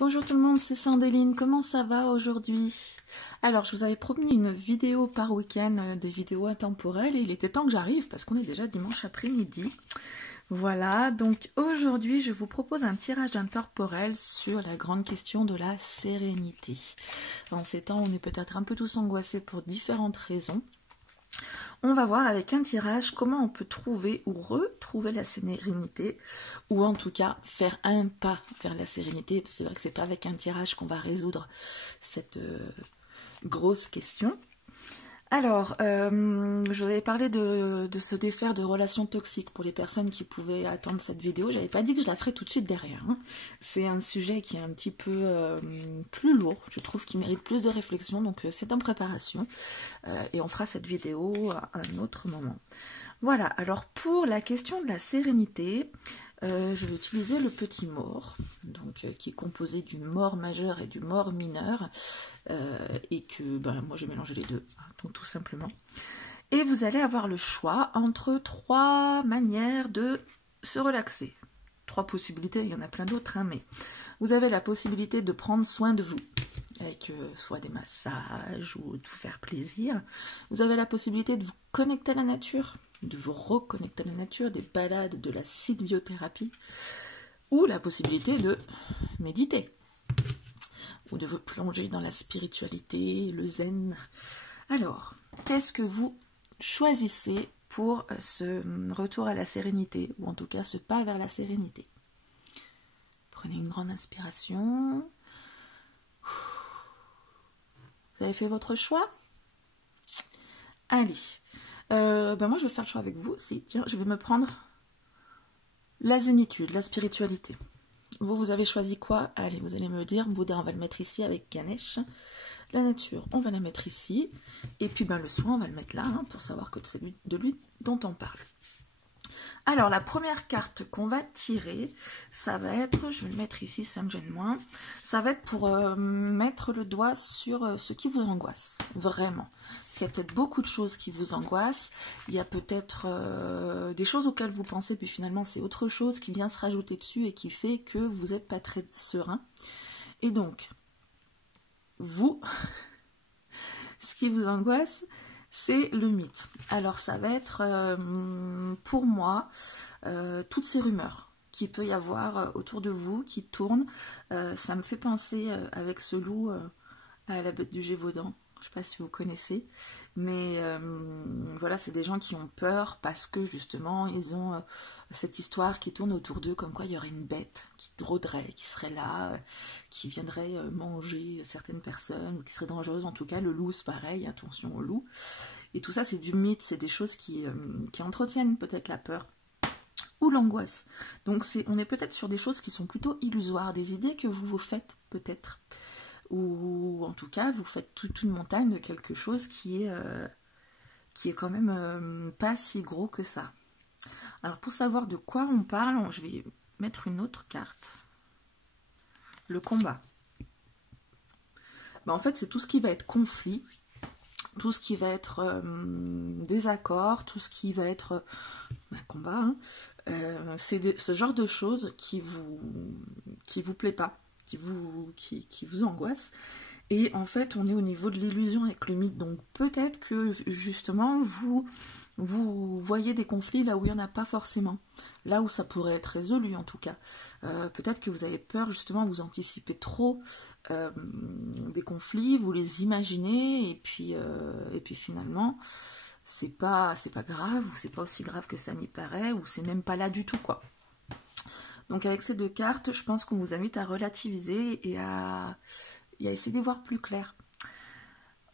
Bonjour tout le monde, c'est Sandéline, comment ça va aujourd'hui? Alors, je vous avais promis une vidéo par week-end, des vidéos intemporelles, et il était temps que j'arrive, parce qu'on est déjà dimanche après-midi. Voilà, donc aujourd'hui, je vous propose un tirage intemporel sur la grande question de la sérénité. En ces temps, on est peut-être un peu tous angoissés pour différentes raisons. On va voir avec un tirage comment on peut trouver ou retrouver la sérénité, ou en tout cas faire un pas vers la sérénité. C'est vrai que c'est pas avec un tirage qu'on va résoudre cette grosse question. Alors, je vais parler de se défaire de relations toxiques pour les personnes qui pouvaient attendre cette vidéo. J'avais pas dit que je la ferais tout de suite derrière. Hein. C'est un sujet qui est un petit peu plus lourd, je trouve, qui mérite plus de réflexion, donc c'est en préparation. Et on fera cette vidéo à un autre moment. Voilà, alors pour la question de la sérénité, je vais utiliser le petit mort, donc, qui est composé du mort majeur et du mort mineur, et que moi j'ai mélangé les deux, donc tout simplement. Et vous allez avoir le choix entre trois manières de se relaxer. Trois possibilités, il y en a plein d'autres, hein, mais vous avez la possibilité de prendre soin de vous, avec soit des massages ou de vous faire plaisir. Vous avez la possibilité de vous connecter à la nature, de vous reconnecter à la nature, des balades, de la sylviothérapie, ou la possibilité de méditer, ou de vous plonger dans la spiritualité, le zen. Alors, qu'est-ce que vous choisissez pour ce retour à la sérénité, ou en tout cas ce pas vers la sérénité? Prenez une grande inspiration. Vous avez fait votre choix? Allez. Moi, je vais faire le choix avec vous. Tiens, je vais me prendre la zénitude, la spiritualité. Vous avez choisi quoi? Allez, vous allez me dire, Bouddha, on va le mettre ici avec Ganesh. La nature, on va la mettre ici. Et puis, le soin, on va le mettre là, hein, pour savoir que c'est de lui dont on parle. Alors, la première carte qu'on va tirer, ça va être, je vais le mettre ici, ça me gêne moins, ça va être pour mettre le doigt sur ce qui vous angoisse, vraiment. Parce qu'il y a peut-être beaucoup de choses qui vous angoissent, il y a peut-être des choses auxquelles vous pensez, puis finalement c'est autre chose qui vient se rajouter dessus et qui fait que vous n'êtes pas très serein. Et donc, vous, ce qui vous angoisse, c'est le mythe. Alors ça va être pour moi toutes ces rumeurs qu'il peut y avoir autour de vous qui tournent. Ça me fait penser avec ce loup à la bête du Gévaudan. Je ne sais pas si vous connaissez, mais voilà, c'est des gens qui ont peur parce que justement ils ont cette histoire qui tourne autour d'eux, comme quoi il y aurait une bête qui rôderait, qui serait là, qui viendrait manger certaines personnes, ou qui serait dangereuse. En tout cas, le loup c'est pareil, attention au loup. Et tout ça c'est du mythe, c'est des choses qui entretiennent peut-être la peur ou l'angoisse. Donc on est peut-être sur des choses qui sont plutôt illusoires, des idées que vous vous faites peut-être. Ou en tout cas, vous faites toute une montagne de quelque chose qui est quand même pas si gros que ça. Alors pour savoir de quoi on parle, je vais mettre une autre carte. Le combat. En fait, c'est tout ce qui va être conflit, tout ce qui va être désaccord, tout ce qui va être combat. Hein. C'est ce genre de choses qui vous plaît pas, qui vous angoisse. Et en fait, on est au niveau de l'illusion avec le mythe. Donc peut-être que justement, vous voyez des conflits là où il n'y en a pas forcément. Là où ça pourrait être résolu en tout cas. Peut-être que vous avez peur, justement, vous anticipez trop des conflits, vous les imaginez, et puis finalement, c'est pas grave, ou c'est pas aussi grave que ça n'y paraît, ou c'est même pas là du tout, quoi. Donc avec ces deux cartes, je pense qu'on vous invite à relativiser et à essayer de voir plus clair.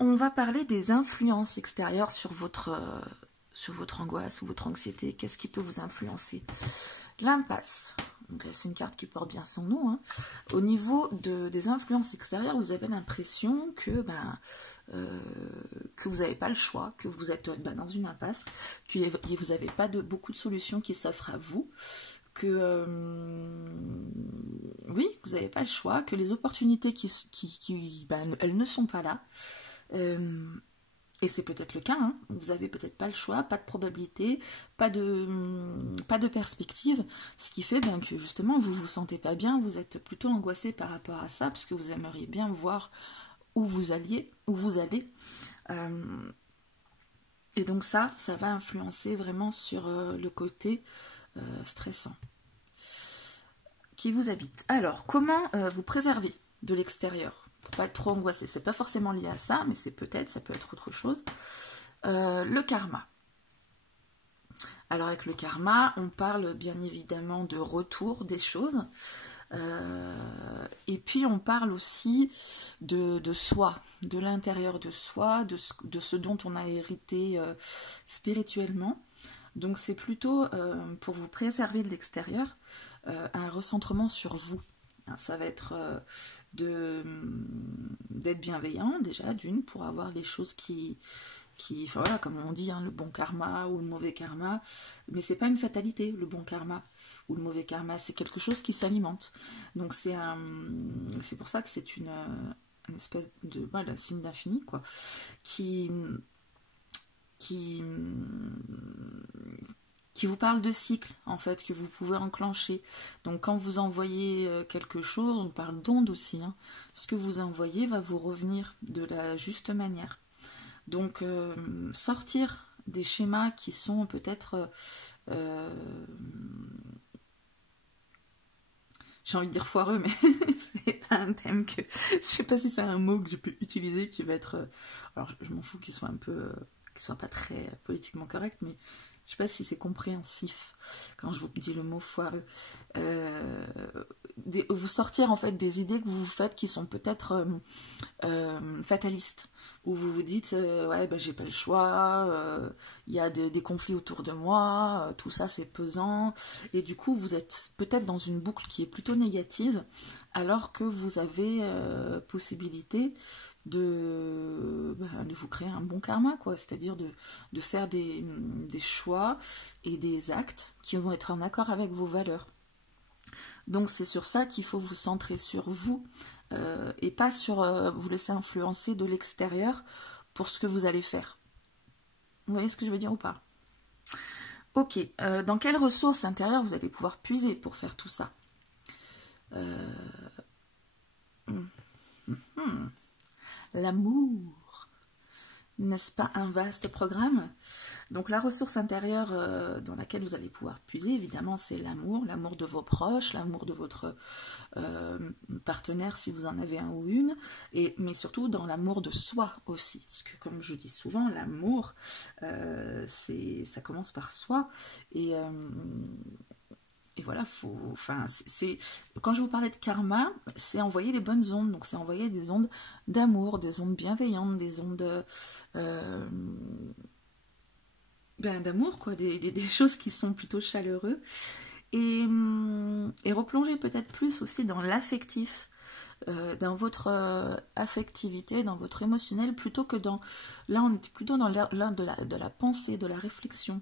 On va parler des influences extérieures sur votre angoisse ou votre anxiété. Qu'est-ce qui peut vous influencer? L'impasse. C'est une carte qui porte bien son nom. Hein. Au niveau des influences extérieures, vous avez l'impression que vous n'avez pas le choix, que vous êtes dans une impasse, que vous n'avez pas beaucoup de solutions qui s'offrent à vous, que oui, vous n'avez pas le choix, que les opportunités elles ne sont pas là. Et c'est peut-être le cas, hein. Vous n'avez peut-être pas le choix, pas de probabilité, pas de perspective, ce qui fait ben, que justement vous vous sentez pas bien, vous êtes plutôt angoissé par rapport à ça, parce que vous aimeriez bien voir où vous allez. Et donc ça va influencer vraiment sur le côté stressant qui vous habite. Alors, comment vous préserver de l'extérieur pour pas être trop angoissé? C'est pas forcément lié à ça, mais ça peut être autre chose. Le karma. Alors avec le karma, on parle bien évidemment de retour des choses. Et puis on parle aussi de soi, de l'intérieur de soi, de ce dont on a hérité spirituellement. Donc c'est plutôt pour vous préserver de l'extérieur, un recentrement sur vous. Ça va être d'être bienveillant déjà, d'une, pour avoir les choses enfin, voilà, comme on dit, hein, le bon karma ou le mauvais karma, mais c'est pas une fatalité, le bon karma ou le mauvais karma, c'est quelque chose qui s'alimente. Donc c'est pour ça que c'est une espèce de voilà, signe d'infini, quoi, qui vous parle de cycle, en fait, que vous pouvez enclencher. Donc quand vous envoyez quelque chose, on parle d'onde aussi, hein, ce que vous envoyez va vous revenir de la juste manière. Donc sortir des schémas qui sont peut-être... j'ai envie de dire foireux, mais c'est pas un thème que... Je sais pas si c'est un mot que je peux utiliser qui va être... alors je m'en fous qu'il soit un peu... qu'il soit pas très politiquement correct, mais je sais pas si c'est compréhensif quand je vous dis le mot foireux. Vous sortir en fait des idées que vous vous faites qui sont peut-être fatalistes, où vous vous dites ouais ben j'ai pas le choix, il y a des conflits autour de moi, tout ça c'est pesant, et du coup vous êtes peut-être dans une boucle qui est plutôt négative, alors que vous avez possibilité de vous créer un bon karma, quoi, c'est-à-dire de faire des choix et des actes qui vont être en accord avec vos valeurs. Donc c'est sur ça qu'il faut vous centrer sur vous et pas sur vous laisser influencer de l'extérieur pour ce que vous allez faire. Vous voyez ce que je veux dire ou pas? Ok, dans quelles ressources intérieures vous allez pouvoir puiser pour faire tout ça? L'amour, n'est-ce pas un vaste programme? Donc la ressource intérieure dans laquelle vous allez pouvoir puiser, évidemment, c'est l'amour de vos proches, l'amour de votre partenaire si vous en avez un ou une, mais surtout dans l'amour de soi aussi. Parce que comme je dis souvent, l'amour, ça commence par soi. Et voilà, quand je vous parlais de karma, c'est envoyer les bonnes ondes, donc c'est envoyer des ondes d'amour, des ondes bienveillantes, des ondes d'amour, quoi, des choses qui sont plutôt chaleureuses, et replonger peut-être plus aussi dans l'affectif, dans votre affectivité, dans votre émotionnel, plutôt que dans... Là, on était plutôt dans de la pensée, de la réflexion.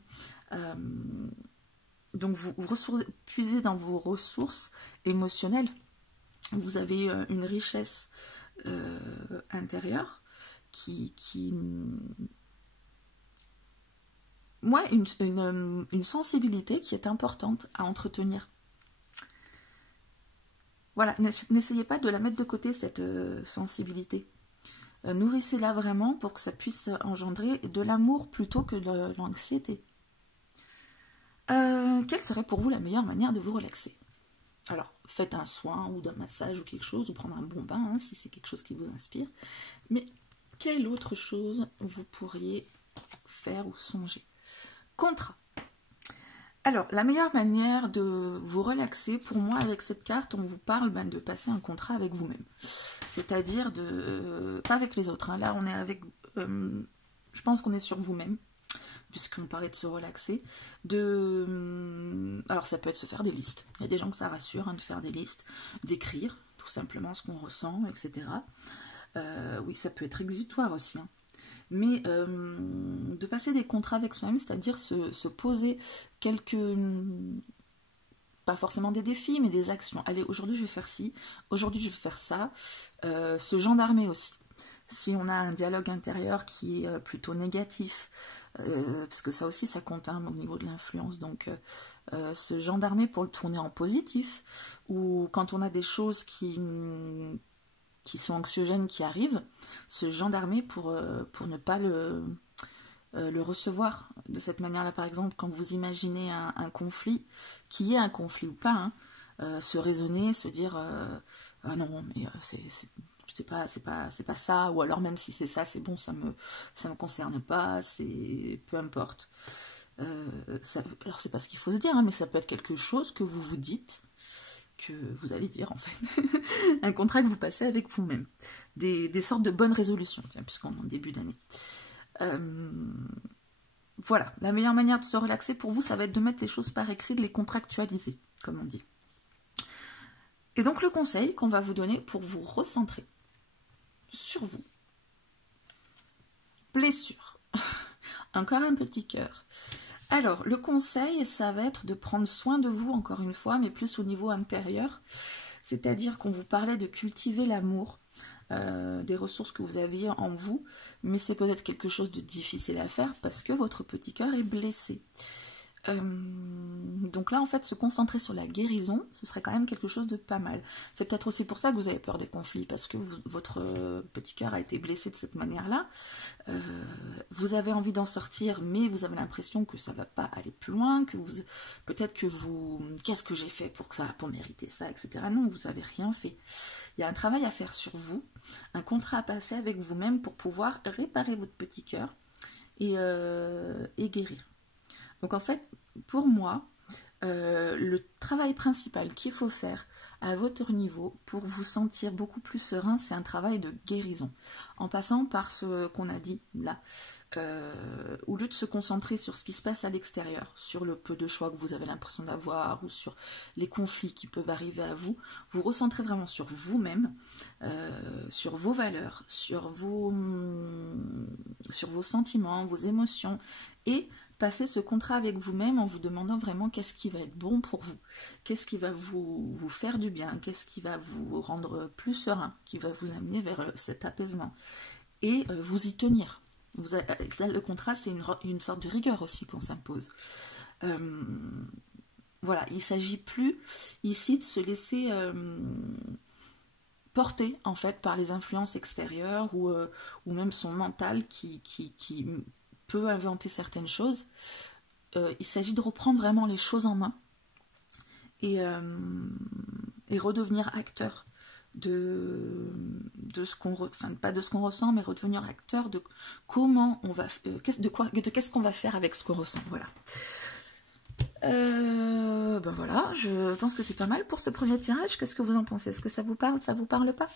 Donc vous puisez dans vos ressources émotionnelles. Vous avez une richesse intérieure une sensibilité qui est importante à entretenir. Voilà, n'essayez pas de la mettre de côté, cette sensibilité. Nourrissez-la vraiment pour que ça puisse engendrer de l'amour plutôt que de l'anxiété. Quelle serait pour vous la meilleure manière de vous relaxer? Alors, faites un soin ou d'un massage ou quelque chose, ou prendre un bon bain, hein, si c'est quelque chose qui vous inspire. Mais quelle autre chose vous pourriez faire ou songer? Contrat. Alors, la meilleure manière de vous relaxer, pour moi, avec cette carte, on vous parle de passer un contrat avec vous-même. C'est-à-dire pas avec les autres, hein. Là, on est avec... je pense qu'on est sur vous-même, puisqu'on parlait de se relaxer, alors ça peut être se faire des listes. Il y a des gens que ça rassure, hein, de faire des listes, d'écrire tout simplement ce qu'on ressent, etc. Oui, ça peut être exutoire aussi, hein. Mais de passer des contrats avec soi-même, c'est-à-dire se poser quelques... pas forcément des défis, mais des actions. Allez, aujourd'hui je vais faire ci, aujourd'hui je vais faire ça. Se gendarmer aussi. Si on a un dialogue intérieur qui est plutôt négatif, parce que ça aussi ça compte hein, au niveau de l'influence, donc se gendarmer pour le tourner en positif, ou quand on a des choses qui sont anxiogènes qui arrivent, se gendarmer pour ne pas le recevoir de cette manière-là. Par exemple, quand vous imaginez un conflit, qu'il y ait un conflit ou pas, hein, se raisonner, se dire ah non, mais c'est pas ça, ou alors même si c'est ça, c'est bon, ça me concerne pas, c'est peu importe. Alors c'est pas ce qu'il faut se dire, hein, mais ça peut être quelque chose que vous vous dites, que vous allez dire en fait, un contrat que vous passez avec vous-même, des sortes de bonnes résolutions, puisqu'on est en début d'année. Voilà, la meilleure manière de se relaxer pour vous, ça va être de mettre les choses par écrit, de les contractualiser, comme on dit. Et donc le conseil qu'on va vous donner pour vous recentrer sur vous. Blessure. Encore un petit cœur. Alors, le conseil, ça va être de prendre soin de vous, encore une fois, mais plus au niveau intérieur. C'est-à-dire qu'on vous parlait de cultiver l'amour, des ressources que vous aviez en vous, mais c'est peut-être quelque chose de difficile à faire parce que votre petit cœur est blessé. Donc là en fait se concentrer sur la guérison, ce serait quand même quelque chose de pas mal. C'est peut-être aussi pour ça que vous avez peur des conflits, parce que votre petit cœur a été blessé de cette manière là. Vous avez envie d'en sortir, mais vous avez l'impression que ça va pas aller plus loin, que vous peut-être que vous qu'est-ce que j'ai fait pour mériter ça, etc. Non, vous avez rien fait. Il y a un travail à faire sur vous, un contrat à passer avec vous-même pour pouvoir réparer votre petit cœur et guérir. Donc en fait, pour moi, le travail principal qu'il faut faire à votre niveau pour vous sentir beaucoup plus serein, c'est un travail de guérison. En passant par ce qu'on a dit là, au lieu de se concentrer sur ce qui se passe à l'extérieur, sur le peu de choix que vous avez l'impression d'avoir ou sur les conflits qui peuvent arriver à vous, vous recentrez vraiment sur vous-même, sur vos valeurs, sur vos sentiments, vos émotions, et passez ce contrat avec vous-même en vous demandant vraiment qu'est-ce qui va être bon pour vous, qu'est-ce qui va vous faire du bien, qu'est-ce qui va vous rendre plus serein, qui va vous amener vers cet apaisement, et vous y tenir. Là, le contrat, c'est une sorte de rigueur aussi qu'on s'impose. Voilà, il ne s'agit plus ici de se laisser porter en fait par les influences extérieures ou même son mental qui peut inventer certaines choses. Il s'agit de reprendre vraiment les choses en main et redevenir acteur de ce qu'on pas de ce qu'on ressent, mais redevenir acteur de comment on va qu'est-ce qu'on va faire avec ce qu'on ressent. Voilà. Ben voilà, je pense que c'est pas mal pour ce premier tirage. Qu'est-ce que vous en pensez? Est-ce que ça vous parle pas?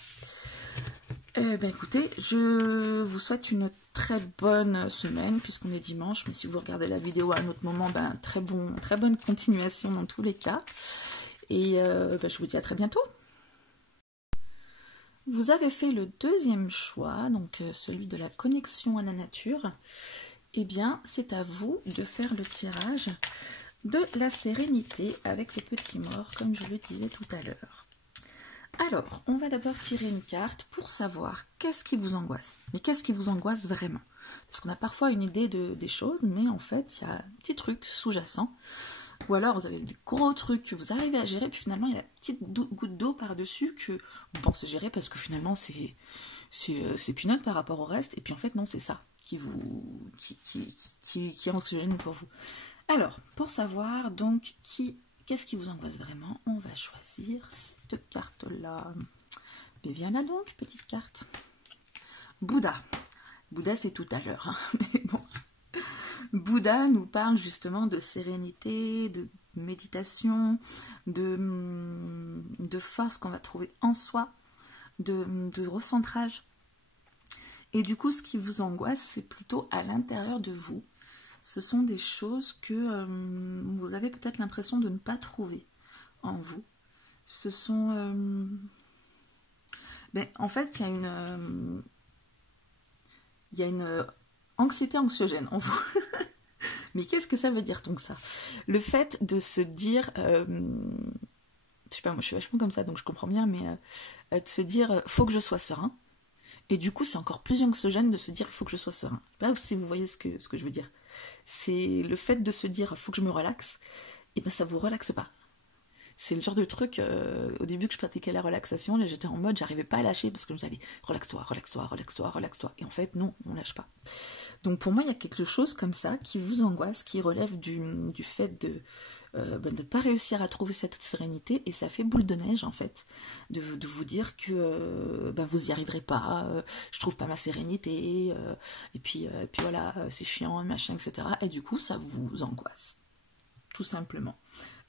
Ben écoutez, je vous souhaite une très bonne semaine puisqu'on est dimanche, mais si vous regardez la vidéo à un autre moment, ben très bonne continuation dans tous les cas. Et ben, je vous dis à très bientôt. Vous avez fait le deuxième choix, donc celui de la connexion à la nature. Eh bien, c'est à vous de faire le tirage de la sérénité avec le petit mort, comme je le disais tout à l'heure. Alors, on va d'abord tirer une carte pour savoir qu'est-ce qui vous angoisse. Mais qu'est-ce qui vous angoisse vraiment? Parce qu'on a parfois une idée des choses, mais en fait, il y a un petit truc sous-jacent. Ou alors, vous avez des gros trucs que vous arrivez à gérer, puis finalement, il y a la petite goutte d'eau par-dessus que vous pensez gérer parce que finalement, c'est peanut par rapport au reste. Et puis en fait, non, c'est ça qui est anxiogène pour vous. Alors, pour savoir, donc, qu'est-ce qui vous angoisse vraiment? On va choisir cette carte-là. Mais viens là donc, petite carte. Bouddha. Bouddha, c'est tout à l'heure. Hein. Mais bon. Bouddha nous parle justement de sérénité, de méditation, de force qu'on va trouver en soi, de recentrage. Et du coup, ce qui vous angoisse, c'est plutôt à l'intérieur de vous. Ce sont des choses que vous avez peut-être l'impression de ne pas trouver en vous. Ce sont... en fait, il y a une anxiété anxiogène en vous. Mais qu'est-ce que ça veut dire donc ça? Le fait de se dire... je sais pas, moi je suis vachement comme ça, donc je comprends bien, mais de se dire, faut que je sois serein. Et du coup, c'est encore plus anxiogène de se dire, il faut que je sois serein. Je sais pas si vous voyez ce que je veux dire. C'est le fait de se dire, il faut que je me relaxe, et ben ça vous relaxe pas. C'est le genre de truc, au début que je pratiquais la relaxation, là j'étais en mode, j'arrivais pas à lâcher parce que je me disais, allez, relaxe-toi, relaxe-toi, relaxe-toi, relaxe-toi. Et en fait, non, on lâche pas. Donc pour moi, il y a quelque chose comme ça qui vous angoisse, qui relève du fait de ne pas réussir à trouver cette sérénité, et ça fait boule de neige en fait, de vous dire que vous y arriverez pas, je trouve pas ma sérénité, et puis voilà, c'est chiant, machin, etc. Et du coup, ça vous angoisse, tout simplement.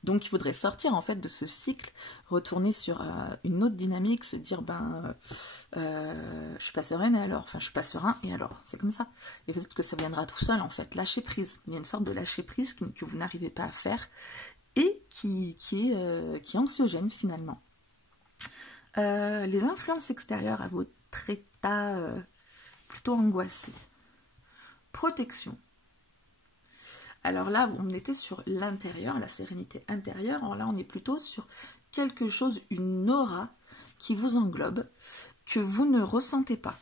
Donc il faudrait sortir en fait de ce cycle, retourner sur une autre dynamique, se dire je suis pas sereine et alors, enfin je suis pas serein et alors, c'est comme ça. Et peut-être que ça viendra tout seul en fait, lâcher prise. Il y a une sorte de lâcher prise que vous n'arrivez pas à faire et qui est anxiogène finalement. Les influences extérieures à votre état plutôt angoissé. Protection. Alors là, on était sur l'intérieur, la sérénité intérieure. Alors là, on est plutôt sur quelque chose, une aura qui vous englobe, que vous ne ressentez pas.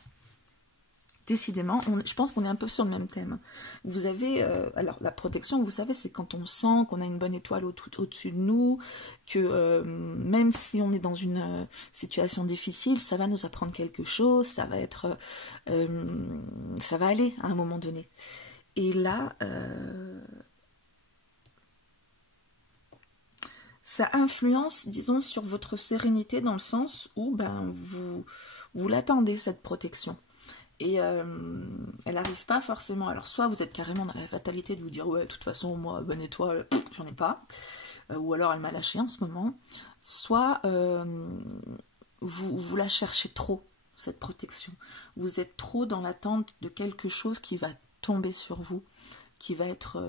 Décidément, je pense qu'on est un peu sur le même thème. Vous avez, alors la protection, vous savez, c'est quand on sent qu'on a une bonne étoile au-dessus de nous, que même si on est dans une situation difficile, ça va nous apprendre quelque chose, ça va être, ça va aller à un moment donné. Et là, ça influence, disons, sur votre sérénité dans le sens où vous l'attendez, cette protection. Et elle n'arrive pas forcément. Alors, soit vous êtes carrément dans la fatalité de vous dire, ouais, de toute façon, moi, bonne étoile, j'en ai pas. Ou alors, elle m'a lâché en ce moment. Soit vous la cherchez trop, cette protection. Vous êtes trop dans l'attente de quelque chose qui va tomber sur vous, qui va être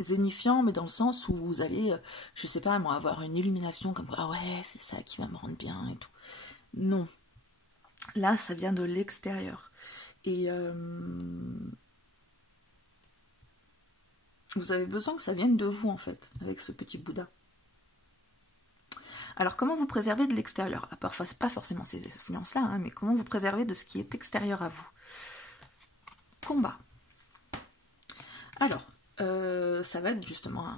zénifiant, mais dans le sens où vous allez, je sais pas moi, avoir une illumination comme ah ouais, c'est ça qui va me rendre bien et tout. Non. Là, ça vient de l'extérieur. Et vous avez besoin que ça vienne de vous, en fait, avec ce petit Bouddha. Alors, comment vous préservez de l'extérieur? À part, pas forcément ces influences-là, hein, mais comment vous préservez de ce qui est extérieur à vous? Combat. Alors, ça va être justement,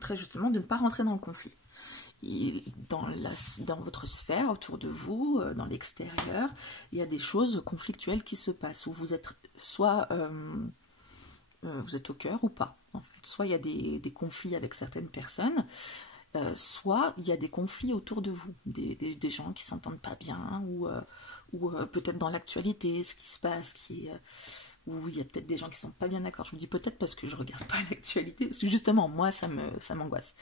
très justement, de ne pas rentrer dans le conflit. Et dans votre sphère, autour de vous, dans l'extérieur, il y a des choses conflictuelles qui se passent, où vous êtes soit vous êtes au cœur ou pas. En fait. Soit il y a des conflits avec certaines personnes, soit il y a des conflits autour de vous, des gens qui s'entendent pas bien, ou peut-être dans l'actualité, ce qui se passe, où il y a peut-être des gens qui sont pas bien d'accord. Je vous dis peut-être parce que je regarde pas l'actualité, parce que justement, moi, ça m'angoisse.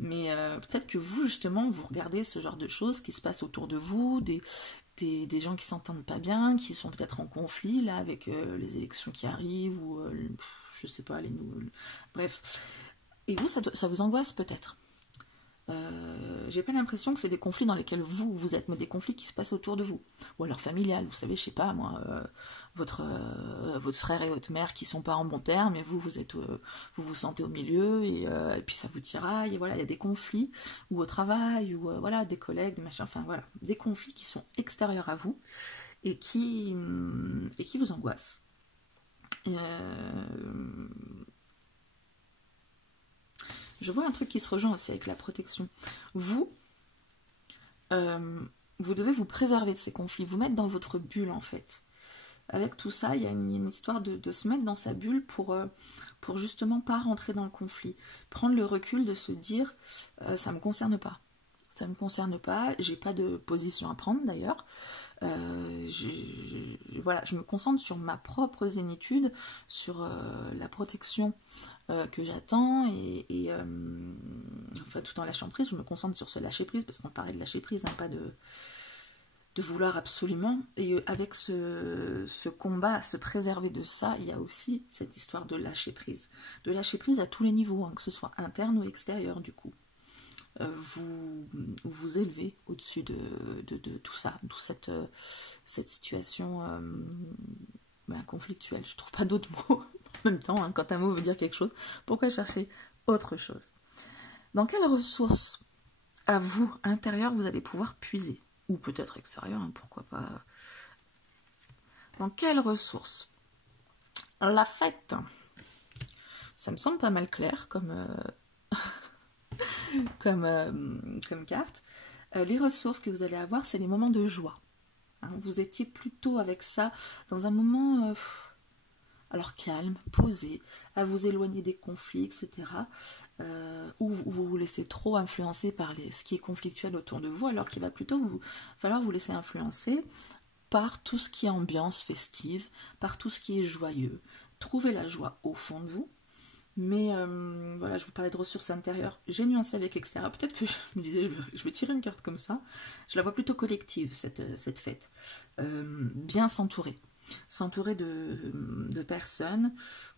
Mais peut-être que vous, justement, vous regardez ce genre de choses qui se passent autour de vous, des gens qui s'entendent pas bien, qui sont peut-être en conflit, là, avec les élections qui arrivent, ou, je sais pas, bref. Et vous, ça vous angoisse peut-être. J'ai pas l'impression que c'est des conflits dans lesquels vous êtes, mais des conflits qui se passent autour de vous. Ou alors familial, vous savez, je sais pas, moi, votre frère et votre mère qui sont pas en bon terme, et vous vous sentez au milieu, et puis ça vous tiraille, et voilà, il y a des conflits, ou au travail, ou voilà, des collègues, des machins, enfin voilà, des conflits qui sont extérieurs à vous, et qui vous angoissent. Je vois un truc qui se rejoint aussi avec la protection. Vous devez vous préserver de ces conflits, vous mettre dans votre bulle en fait. Avec tout ça, il y a une histoire de se mettre dans sa bulle pour justement pas rentrer dans le conflit. Prendre le recul de se dire ça me concerne pas. Ça me concerne pas, j'ai pas de position à prendre d'ailleurs. Voilà, je me concentre sur ma propre zénitude, sur la protection que j'attends, et enfin, tout en lâchant prise, je me concentre sur ce lâcher prise, parce qu'on parlait de lâcher prise, hein, pas de vouloir absolument. Et avec ce combat à se préserver de ça, il y a aussi cette histoire de lâcher prise à tous les niveaux, hein, que ce soit interne ou extérieur du coup. Vous élevez au-dessus de tout ça, d'où cette situation conflictuelle. Je trouve pas d'autres mots en même temps, hein, quand un mot veut dire quelque chose, pourquoi chercher autre chose? Dans quelles ressources à vous, intérieures, vous allez pouvoir puiser? ou peut-être extérieur, hein, pourquoi pas. Donc, quelles ressources? La fête, ça me semble pas mal clair comme carte. Les ressources que vous allez avoir, c'est les moments de joie. Hein, vous étiez plutôt avec ça dans un moment alors calme, posé, à vous éloigner des conflits, etc. Ou vous vous laissez trop influencer par ce qui est conflictuel autour de vous, alors qu'il va plutôt falloir vous laisser influencer par tout ce qui est ambiance festive, par tout ce qui est joyeux. Trouvez la joie au fond de vous. Mais voilà, je vous parlais de ressources intérieures. J'ai nuancé avec extérieur. Peut-être que je me disais, je vais tirer une carte comme ça. Je la vois plutôt collective, cette fête. Bien s'entourer. S'entourer de personnes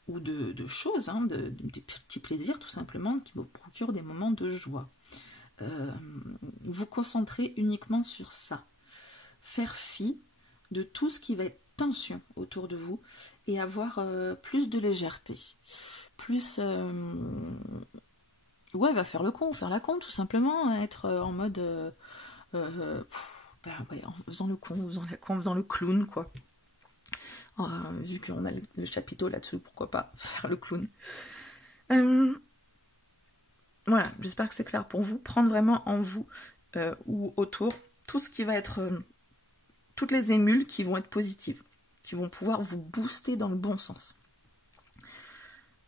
ou de choses, hein, des petits plaisirs tout simplement, qui vous procurent des moments de joie. Vous concentrer uniquement sur ça. Faire fi de tout ce qui va être tension autour de vous et avoir plus de légèreté. Plus ouais, va faire le con, faire la con tout simplement, être en mode ouais, en faisant le con, en faisant la con, en faisant le clown quoi. Vu qu'on a le chapiteau là-dessus, pourquoi pas faire le clown. Voilà, j'espère que c'est clair pour vous. Prendre vraiment en vous ou autour tout ce qui va être toutes les émules qui vont être positives, qui vont pouvoir vous booster dans le bon sens.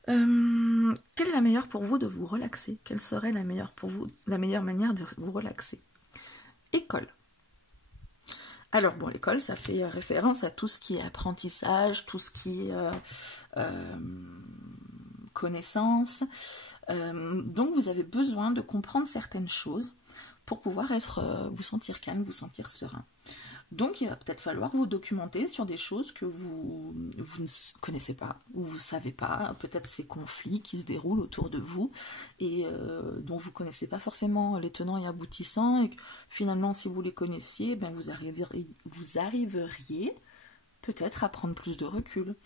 Quelle est la meilleure pour vous de vous relaxer? Quelle serait la meilleure pour vous, la meilleure manière de vous relaxer? École. Alors bon, l'école, ça fait référence à tout ce qui est apprentissage, tout ce qui est connaissance. Donc vous avez besoin de comprendre certaines choses pour pouvoir vous sentir calme, vous sentir serein. Donc il va peut-être falloir vous documenter sur des choses que vous ne connaissez pas, ou vous ne savez pas, peut-être ces conflits qui se déroulent autour de vous, et dont vous ne connaissez pas forcément les tenants et aboutissants, et que finalement si vous les connaissiez, ben, vous arriveriez peut-être à prendre plus de recul.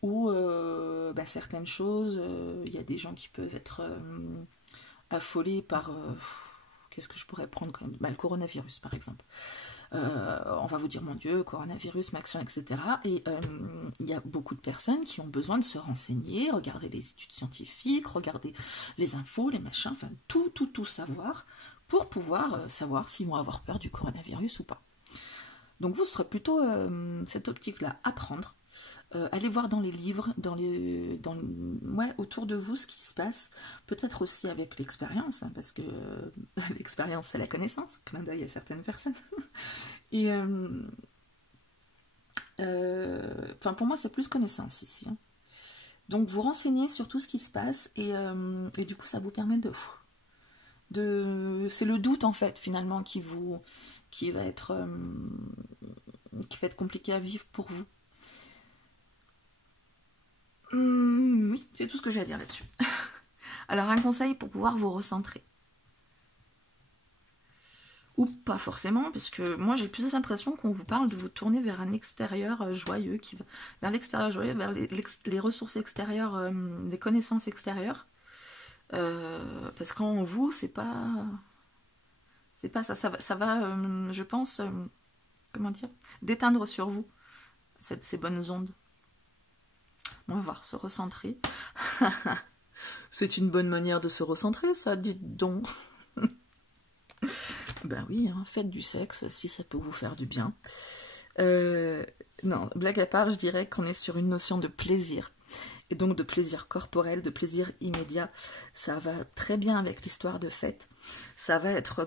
Ou ben, certaines choses, il y a des gens qui peuvent être affolés par... qu'est-ce que je pourrais prendre quand même, ben, le coronavirus par exemple. On va vous dire mon Dieu, coronavirus, machin, etc. Et il y a beaucoup de personnes qui ont besoin de se renseigner, regarder les études scientifiques, regarder les infos, les machins, enfin tout savoir pour pouvoir savoir s'ils vont avoir peur du coronavirus ou pas. Donc vous serez plutôt cette optique-là, apprendre, allez voir dans les livres, ouais, autour de vous ce qui se passe, peut-être aussi avec l'expérience, hein, parce que l'expérience c'est la connaissance, clin d'œil à certaines personnes. Et enfin pour moi c'est plus connaissance ici. Hein. Donc vous renseignez sur tout ce qui se passe et du coup ça vous permet c'est le doute en fait finalement qui va être compliqué à vivre pour vous. Oui, c'est tout ce que j'ai à dire là-dessus. Alors un conseil pour pouvoir vous recentrer. Ou pas forcément, parce que moi j'ai plus l'impression qu'on vous parle de vous tourner vers un extérieur joyeux, vers l'extérieur joyeux, vers les ressources extérieures, les connaissances extérieures. Parce qu'en vous, c'est pas ça, ça va je pense, comment dire, déteindre sur vous ces bonnes ondes. On va voir, se recentrer. C'est une bonne manière de se recentrer, ça, dites donc. Ben oui, hein, faites du sexe si ça peut vous faire du bien. Non, blague à part, je dirais qu'on est sur une notion de plaisir. Et donc de plaisir corporel, de plaisir immédiat. Ça va très bien avec l'histoire de fête. Ça va être,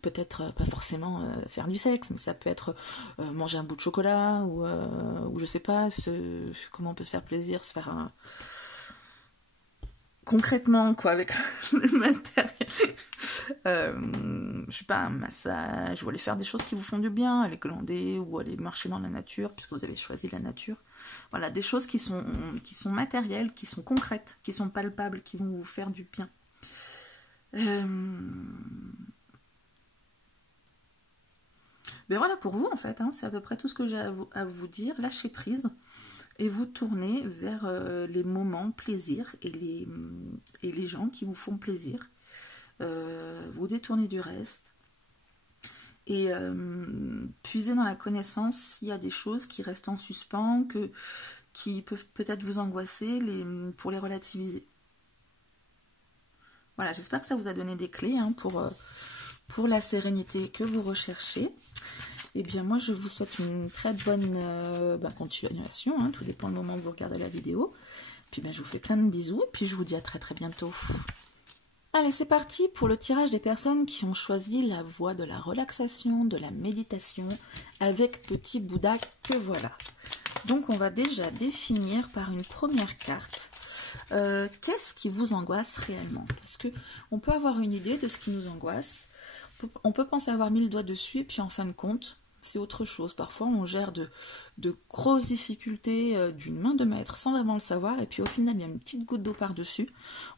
peut-être pas forcément faire du sexe, mais ça peut être manger un bout de chocolat, ou je sais pas, comment on peut se faire plaisir, se faire concrètement, quoi, avec le matériel. Je sais pas, un massage, ou aller faire des choses qui vous font du bien, aller glander, ou aller marcher dans la nature, puisque vous avez choisi la nature. Voilà, des choses qui sont matérielles, qui sont concrètes, qui sont palpables, qui vont vous faire du bien. Ben voilà pour vous en fait, hein, c'est à peu près tout ce que j'ai à vous dire. Lâchez prise et vous tournez vers les moments plaisir et les gens qui vous font plaisir. Vous détournez du reste et puiser dans la connaissance s'il y a des choses qui restent en suspens, qui peuvent peut-être vous angoisser, pour les relativiser. Voilà, j'espère que ça vous a donné des clés hein, pour la sérénité que vous recherchez. Et bien moi je vous souhaite une très bonne continuation, hein, tout dépend du moment où vous regardez la vidéo. Puis je vous fais plein de bisous, et puis je vous dis à très très bientôt. Allez, c'est parti pour le tirage des personnes qui ont choisi la voie de la relaxation, de la méditation, avec Petit Bouddha que voilà. Donc on va déjà définir par une première carte. Qu'est-ce qui vous angoisse réellement? Parce que on peut avoir une idée de ce qui nous angoisse, on peut penser avoir mis le doigt dessus, et puis en fin de compte, c'est autre chose. Parfois on gère de grosses difficultés d'une main de maître sans vraiment le savoir, et puis au final il y a une petite goutte d'eau par-dessus.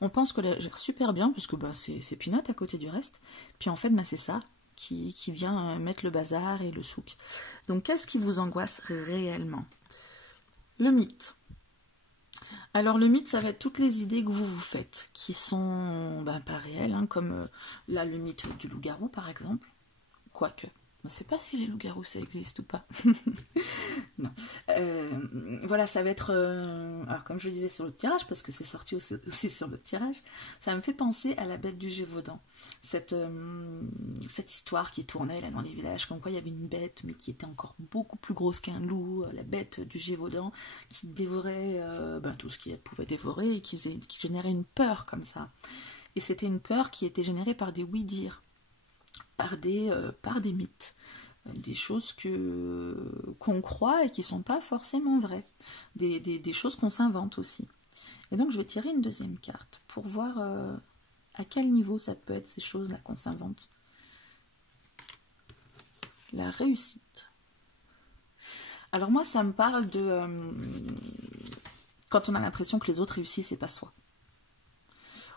On pense qu'on la gère super bien, puisque c'est peanut à côté du reste, puis en fait c'est ça qui vient mettre le bazar et le souk. Donc qu'est-ce qui vous angoisse réellement? Le mythe. Alors le mythe, ça va être toutes les idées que vous vous faites, qui sont pas réelles, hein, comme là le mythe du loup-garou par exemple, quoique, je ne sais pas si les loups-garous ça existe ou pas. Non. Voilà, ça va être, alors comme je le disais sur le tirage, parce que c'est sorti aussi sur le tirage, ça me fait penser à la bête du Gévaudan, cette histoire qui tournait là dans les villages, comme quoi il y avait une bête, mais qui était encore beaucoup plus grosse qu'un loup, la bête du Gévaudan, qui dévorait tout ce qu'elle pouvait dévorer, et qui générait une peur comme ça. Et c'était une peur qui était générée par des oui-dire, par des mythes, des choses qu'on croit et qui ne sont pas forcément vraies, des choses qu'on s'invente aussi. Et donc je vais tirer une deuxième carte pour voir à quel niveau ça peut être ces choses-là qu'on s'invente. La réussite. Alors moi ça me parle de quand on a l'impression que les autres réussissent et pas soi.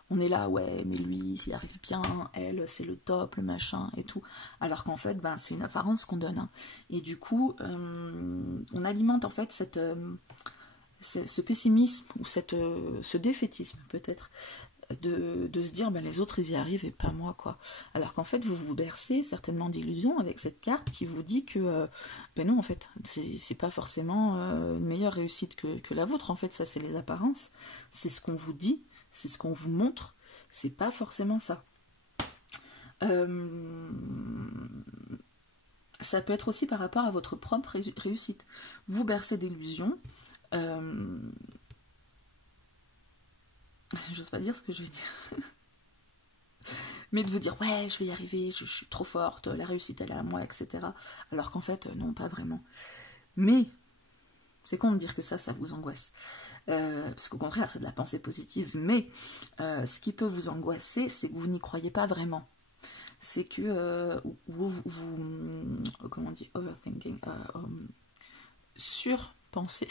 On est là, ouais, mais lui, il arrive bien, elle, c'est le top, le machin, et tout. Alors qu'en fait, c'est une apparence qu'on donne. Hein. Et du coup, on alimente en fait ce pessimisme, ou ce défaitisme peut-être, de se dire, les autres, ils y arrivent et pas moi, quoi. Alors qu'en fait, vous vous bercez certainement d'illusions avec cette carte qui vous dit que, non, en fait, c'est pas forcément une meilleure réussite que la vôtre. En fait, ça, c'est les apparences. C'est ce qu'on vous dit. C'est ce qu'on vous montre, c'est pas forcément ça. Ça peut être aussi par rapport à votre propre réussite. Vous bercez d'illusions. J'ose pas dire ce que je vais dire. Mais de vous dire, ouais, je vais y arriver, je suis trop forte, la réussite elle est à moi, etc. Alors qu'en fait, non, pas vraiment. Mais c'est con de dire que ça vous angoisse. Parce qu'au contraire, c'est de la pensée positive. Mais ce qui peut vous angoisser, c'est que vous n'y croyez pas vraiment. C'est que vous comment on dit, overthinking, surpenser.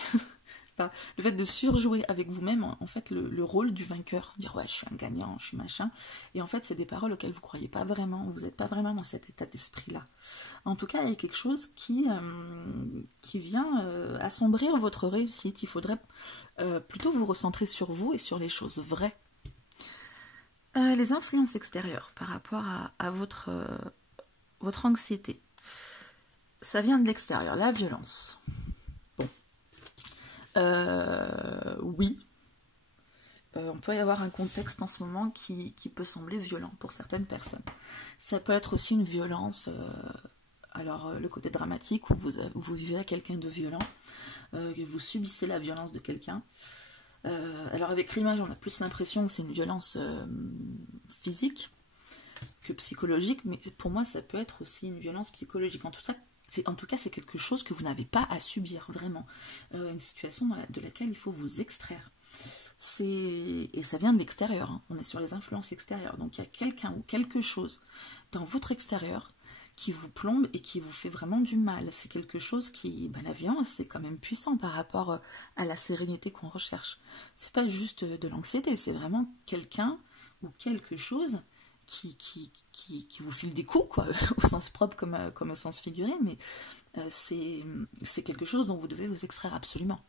Le fait de surjouer avec vous-même, en fait, le rôle du vainqueur. Dire, ouais, je suis un gagnant, je suis machin. Et en fait, c'est des paroles auxquelles vous ne croyez pas vraiment. Vous n'êtes pas vraiment dans cet état d'esprit-là. En tout cas, il y a quelque chose qui vient assombrir votre réussite. Il faudrait plutôt vous recentrer sur vous et sur les choses vraies. Les influences extérieures par rapport à votre anxiété. Ça vient de l'extérieur, la violence. Oui, on peut y avoir un contexte en ce moment qui peut sembler violent pour certaines personnes. Ça peut être aussi une violence, le côté dramatique où vous vivez à quelqu'un de violent, que vous subissez la violence de quelqu'un. Alors avec l'image, on a plus l'impression que c'est une violence physique que psychologique, mais pour moi ça peut être aussi une violence psychologique. En tout cas, c'est quelque chose que vous n'avez pas à subir, vraiment. Une situation de laquelle il faut vous extraire. Et ça vient de l'extérieur, hein. On est sur les influences extérieures. Donc il y a quelqu'un ou quelque chose dans votre extérieur qui vous plombe et qui vous fait vraiment du mal. C'est quelque chose qui... la violence, c'est quand même puissant par rapport à la sérénité qu'on recherche. C'est pas juste de l'anxiété, c'est vraiment quelqu'un ou quelque chose qui vous file des coups, quoi, au sens propre comme au sens figuré, mais c'est quelque chose dont vous devez vous extraire absolument.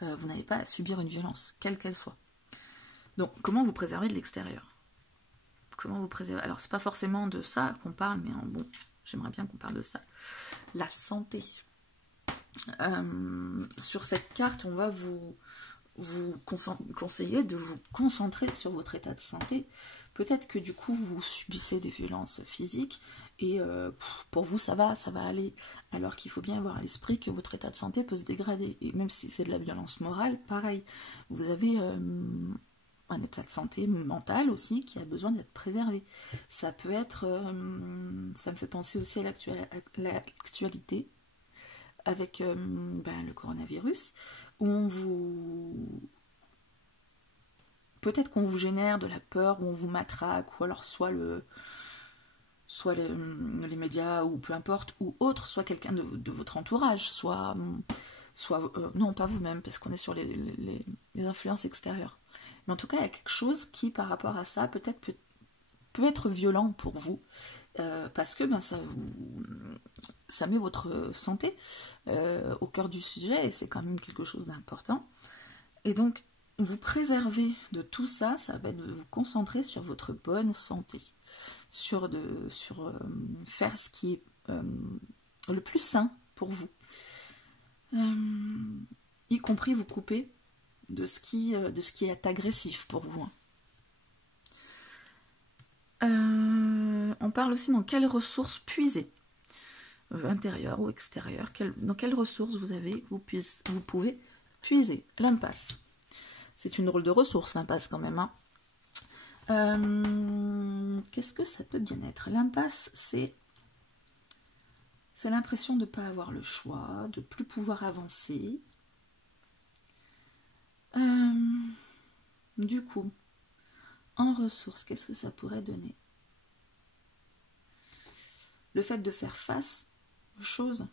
Vous n'avez pas à subir une violence, quelle qu'elle soit. Donc, comment vous préserver de l'extérieur? Comment vous préserver? Alors, c'est pas forcément de ça qu'on parle, mais bon, j'aimerais bien qu'on parle de ça. La santé. Sur cette carte, on va vous conseiller de vous concentrer sur votre état de santé. Peut-être que du coup vous subissez des violences physiques et pour vous ça va aller, alors qu'il faut bien avoir à l'esprit que votre état de santé peut se dégrader, et même si c'est de la violence morale, pareil, vous avez un état de santé mental aussi qui a besoin d'être préservé. Ça peut être, ça me fait penser aussi à l'actualité avec le coronavirus, où on vous... Peut-être qu'on vous génère de la peur, ou on vous matraque, ou alors soit les médias, ou peu importe, ou autre, soit quelqu'un de votre entourage, soit non, pas vous-même, parce qu'on est sur les influences extérieures. Mais en tout cas, il y a quelque chose qui, par rapport à ça, peut être violent pour vous, parce que ça met votre santé au cœur du sujet, et c'est quand même quelque chose d'important. Et donc, vous préserver de tout ça, ça va être de vous concentrer sur votre bonne santé, sur faire ce qui est le plus sain pour vous, y compris vous couper de ce qui est agressif pour vous. On parle aussi dans quelles ressources puiser, intérieures ou extérieures, dans quelles ressources vous pouvez puiser. L'impasse. C'est une drôle de ressource, l'impasse quand même. Qu'est-ce que ça peut bien être? L'impasse, c'est l'impression de ne pas avoir le choix, de ne plus pouvoir avancer. Du coup, en ressources, qu'est-ce que ça pourrait donner? Le fait de faire face aux choses.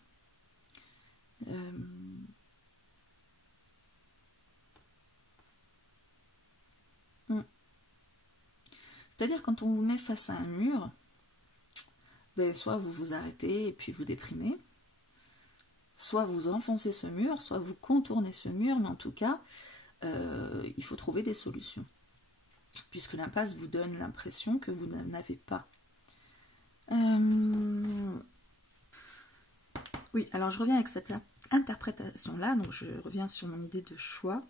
C'est-à-dire, quand on vous met face à un mur, soit vous vous arrêtez et puis vous déprimez, soit vous enfoncez ce mur, soit vous contournez ce mur, mais en tout cas, il faut trouver des solutions. Puisque l'impasse vous donne l'impression que vous n'en avez pas. Oui, alors je reviens avec cette interprétation-là, donc je reviens sur mon idée de choix,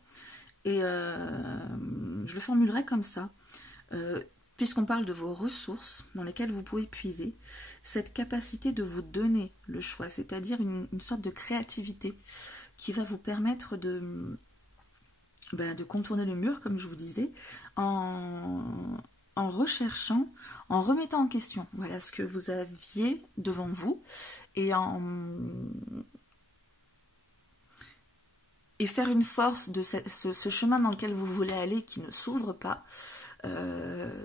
et je le formulerai comme ça. Puisqu'on parle de vos ressources dans lesquelles vous pouvez puiser, cette capacité de vous donner le choix, c'est-à-dire une sorte de créativité qui va vous permettre de contourner le mur, comme je vous disais, en recherchant, en remettant en question, voilà, ce que vous aviez devant vous, et faire une force de ce chemin dans lequel vous voulez aller qui ne s'ouvre pas.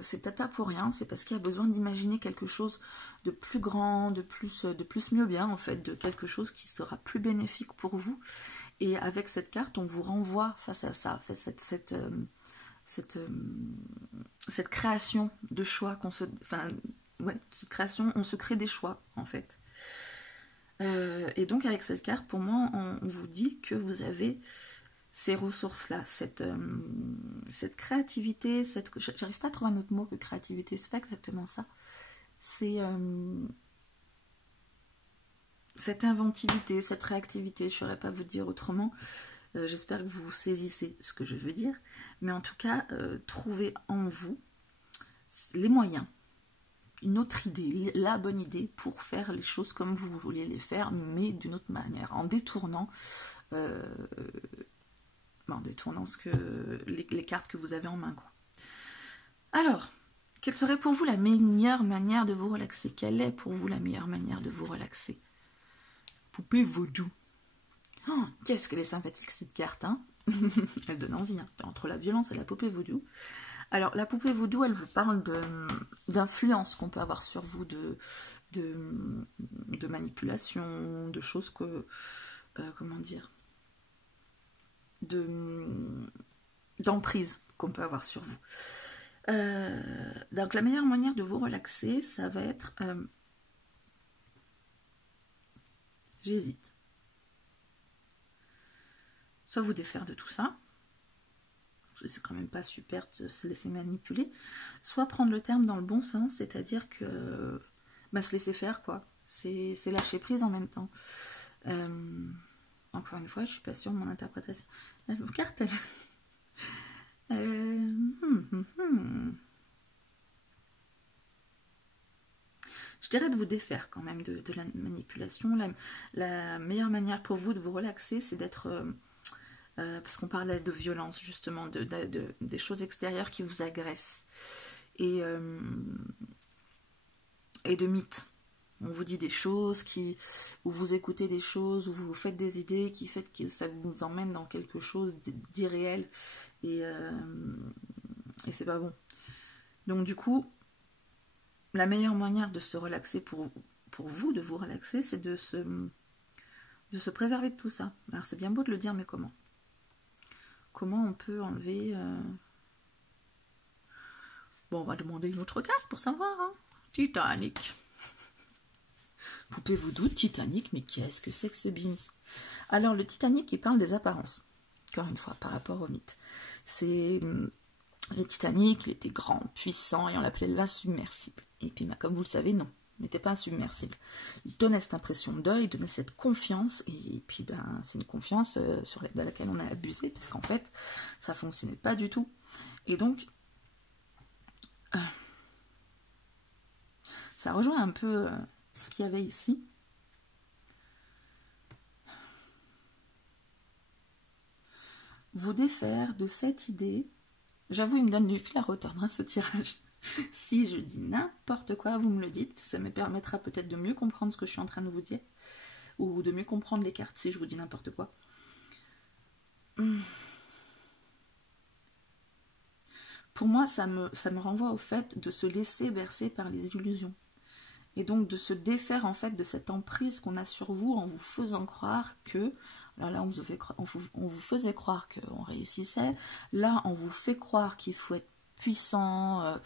C'est peut-être pas pour rien, c'est parce qu'il y a besoin d'imaginer quelque chose de plus grand, de plus mieux bien, en fait, de quelque chose qui sera plus bénéfique pour vous. Et avec cette carte, on vous renvoie face à ça, cette création de choix cette création, on se crée des choix, en fait. Et donc avec cette carte, pour moi, on vous dit que vous avez ces ressources-là, cette créativité, j'arrive pas à trouver un autre mot que créativité, c'est pas exactement ça. C'est cette inventivité, cette réactivité, je saurais pas vous dire autrement. J'espère que vous saisissez ce que je veux dire. Mais en tout cas, trouvez en vous les moyens, une autre idée, la bonne idée pour faire les choses comme vous voulez les faire, mais d'une autre manière, en détournant les cartes que vous avez en main, quoi. Alors, quelle serait pour vous la meilleure manière de vous relaxer? Quelle est pour vous la meilleure manière de vous relaxer? Poupée vaudou. Oh, qu'est-ce qu'elle est sympathique cette carte, hein. Elle donne envie, hein, entre la violence et la poupée vaudou. Alors, la poupée vaudou, elle vous parle d'influence qu'on peut avoir sur vous, de manipulation, de choses que... comment dire, d'emprise qu'on peut avoir sur vous. Donc la meilleure manière de vous relaxer, ça va être j'hésite. Soit vous défaire de tout ça, c'est quand même pas super de se laisser manipuler, soit prendre le terme dans le bon sens, c'est-à-dire que se laisser faire, quoi. C'est lâcher prise en même temps. Encore une fois, je suis pas sûre de mon interprétation. La carte, Je dirais de vous défaire quand même de la manipulation. La meilleure manière pour vous de vous relaxer, c'est d'être... parce qu'on parlait de violence, justement, des choses extérieures qui vous agressent. Et de mythes. On vous dit des choses, où vous écoutez des choses, où vous faites des idées qui fait que ça vous emmène dans quelque chose d'irréel. Et c'est pas bon. Donc du coup, la meilleure manière de se relaxer pour vous, de vous relaxer, c'est de se préserver de tout ça. Alors c'est bien beau de le dire, mais comment? Comment on peut enlever... Bon, on va demander une autre carte pour savoir. Hein. Titanic. Poupée voodoo, Titanic, mais qu'est-ce que c'est que ce beans? Alors, le Titanic, il parle des apparences. Encore une fois, par rapport au mythe. C'est... Le Titanic, il était grand, puissant, et on l'appelait l'insubmersible. Et puis, bah, comme vous le savez, non. Il n'était pas insubmersible. Il donnait cette impression d'œil, il donnait cette confiance, et puis ben, c'est une confiance de laquelle on a abusé, puisqu'en fait, ça ne fonctionnait pas du tout. Et donc, ça rejoint un peu ce qu'il y avait ici. Vous défaire de cette idée. J'avoue, il me donne du fil à retordre, hein, ce tirage. Si je dis n'importe quoi, vous me le dites. Ça me permettra peut-être de mieux comprendre ce que je suis en train de vous dire. Ou de mieux comprendre les cartes si je vous dis n'importe quoi. Pour moi, ça me renvoie au fait de se laisser bercer par les illusions. Et donc de se défaire en fait de cette emprise qu'on a sur vous en vous faisant croire que... Alors là, on vous faisait croire qu'on réussissait. Là, on vous fait croire qu'il faut être puissant,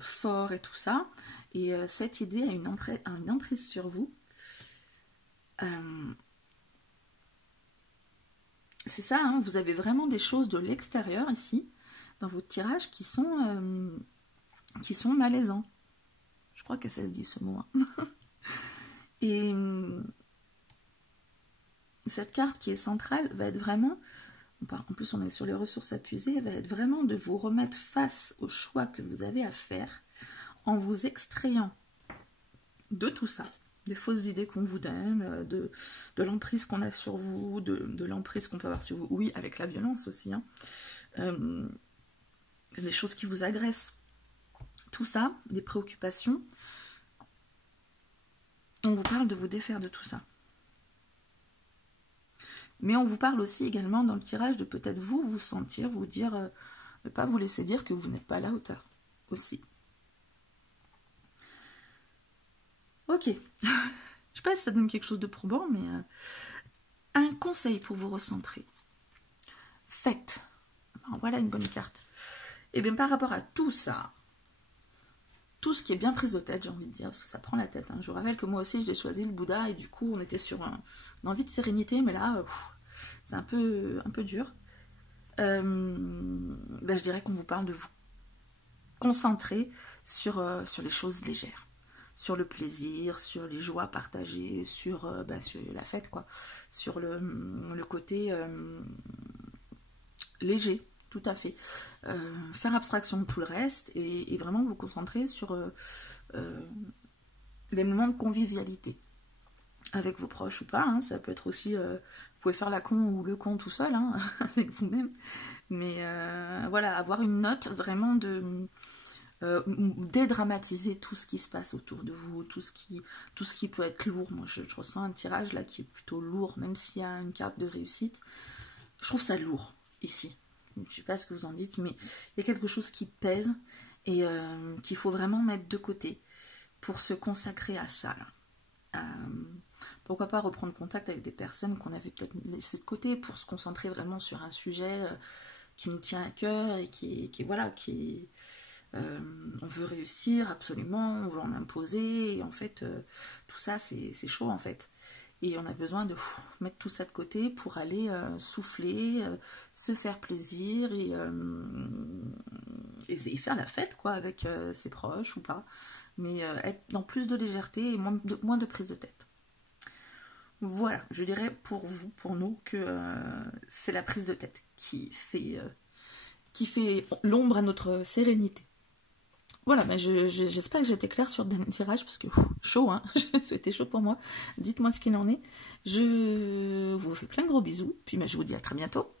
fort et tout ça. Et cette idée a une emprise sur vous. C'est ça, hein, vous avez vraiment des choses de l'extérieur ici, dans votre tirage, qui sont malaisants. Je crois que ça se dit ce mot. Hein. Et cette carte qui est centrale va être vraiment, en plus on est sur les ressources à puiser, va être vraiment de vous remettre face au choix que vous avez à faire en vous extrayant de tout ça, des fausses idées qu'on vous donne, de l'emprise qu'on a sur vous, de l'emprise qu'on peut avoir sur vous, oui, avec la violence aussi, hein. Les choses qui vous agressent, tout ça, les préoccupations, on vous parle de vous défaire de tout ça. Mais on vous parle aussi également dans le tirage de peut-être vous sentir, vous dire, ne pas vous laisser dire que vous n'êtes pas à la hauteur aussi. Ok, je sais pas si ça donne quelque chose de probant, mais un conseil pour vous recentrer. Faites. Alors, voilà une bonne carte. Et bien par rapport à tout ça, tout ce qui est bien pris de tête, j'ai envie de dire, parce que ça prend la tête. Hein. Je vous rappelle que moi aussi, j'ai choisi le Bouddha, et du coup, on était sur une envie de sérénité, mais là, c'est un peu dur. Ben, je dirais qu'on vous parle de vous concentrer sur les choses légères, sur le plaisir, sur les joies partagées, sur la fête, quoi, sur le côté léger. Tout à fait. Faire abstraction de tout le reste et vraiment vous concentrer sur les moments de convivialité. Avec vos proches ou pas, hein, ça peut être aussi... vous pouvez faire la con ou le con tout seul, hein, avec vous-même. Mais voilà, avoir une note vraiment de... dédramatiser tout ce qui se passe autour de vous, tout ce qui peut être lourd. Moi, je ressens un tirage là qui est plutôt lourd, même s'il y a une carte de réussite. Je trouve ça lourd, ici. Je ne sais pas ce que vous en dites, mais il y a quelque chose qui pèse et qu'il faut vraiment mettre de côté pour se consacrer à ça. Pourquoi pas reprendre contact avec des personnes qu'on avait peut-être laissées de côté pour se concentrer vraiment sur un sujet qui nous tient à cœur et on veut réussir absolument, on veut en imposer, et en fait, tout ça, c'est chaud en fait. Et on a besoin de mettre tout ça de côté pour aller souffler, se faire plaisir essayer de faire la fête, quoi, avec ses proches ou pas. Mais être dans plus de légèreté et moins de prise de tête. Voilà, je dirais pour vous, pour nous, que c'est la prise de tête qui fait l'ombre à notre sérénité. Voilà, mais j'espère que j'étais claire sur le dernier tirage, parce que chaud, hein, c'était chaud pour moi. Dites-moi ce qu'il en est. Je vous fais plein de gros bisous, puis je vous dis à très bientôt.